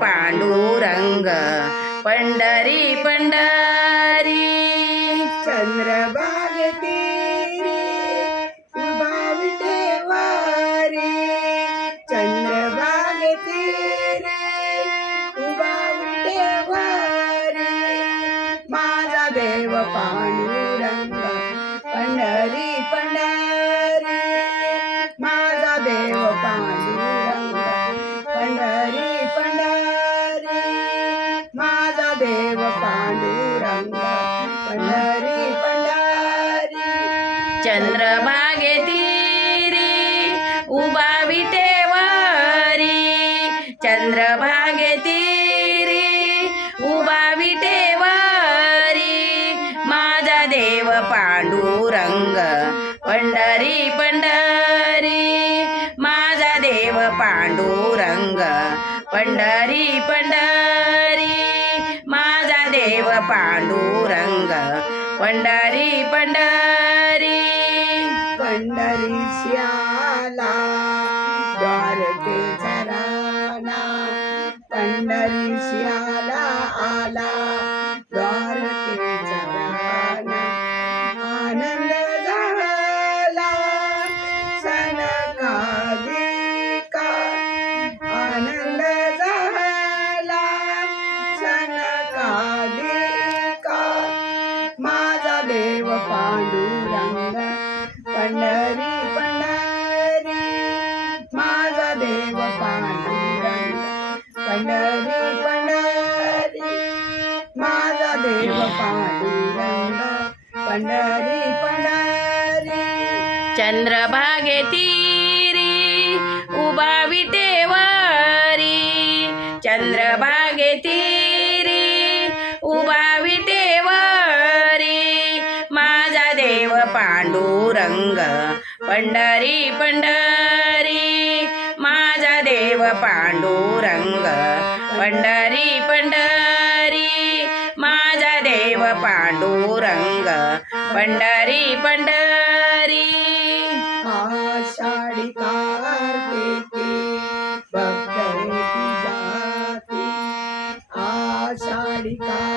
पांडुरंग पंढरी पंढरी. चंद्रबा चंद्रभागे तीरी उभा विटेवारी. चंद्रभागे तीरी उभा विटेवारी. माझा देव पांडुरंग पंढरी पंढरी. माझा देव पांडुरंग पंढरी पंढरी. माझा देव पांडुरंग पंढरी पंढरी. पंढरी श्याला द्वारकेचा राणा पंढरी चंद्रभागे तीरी उभा देवारी चंद्रभागे तीरी उभा देवारी माझा देव पांडुरंग पंढरी पंढरी. माझा देव पांडुरंग पंढरी पंढरी. देव पांडुरंग पंढरी पंढरी आषाढी कार्तिकी भक्तरेती जाती आषाढी कार्तिकी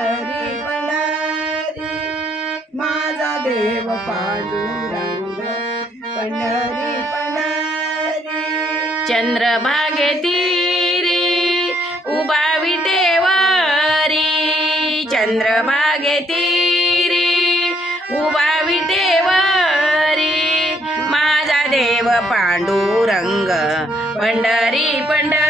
पंढरी पंढरी माझा देव पांडुरंग. पंढरी पंढरी चंद्रभागे तीरी उभा विटेवारी चंद्रभागे तिरी उभा विटेवारी माझा देव पांडुरंग. पंढरी पंढरी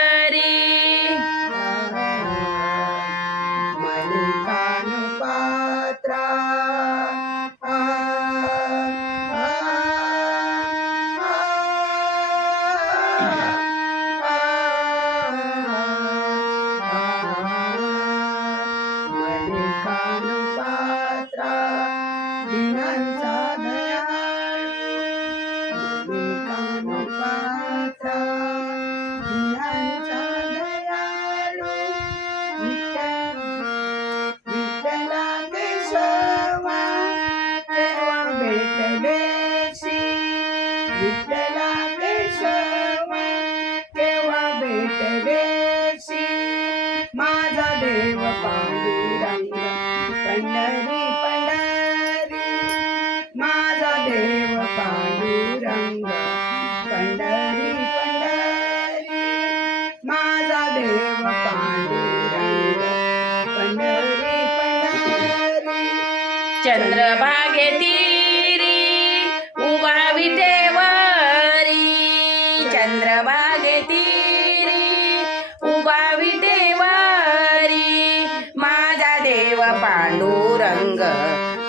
देव पांडुरंग पंढरी पंढरी चंद्रभागे तीरी उभा विटेवरी. चंद्रभागे तीरी उभावी विटेवरी. माझा देव पांडुरंग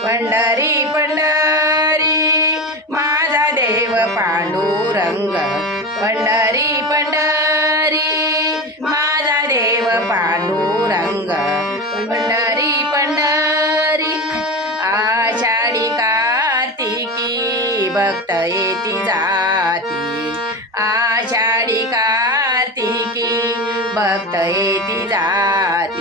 पंढरी पंढरी. माझा देव पांडुरंग पंढरी पंढरी. भक्त येती जाती आषाढी कार्तिकी भक्त येती जाती.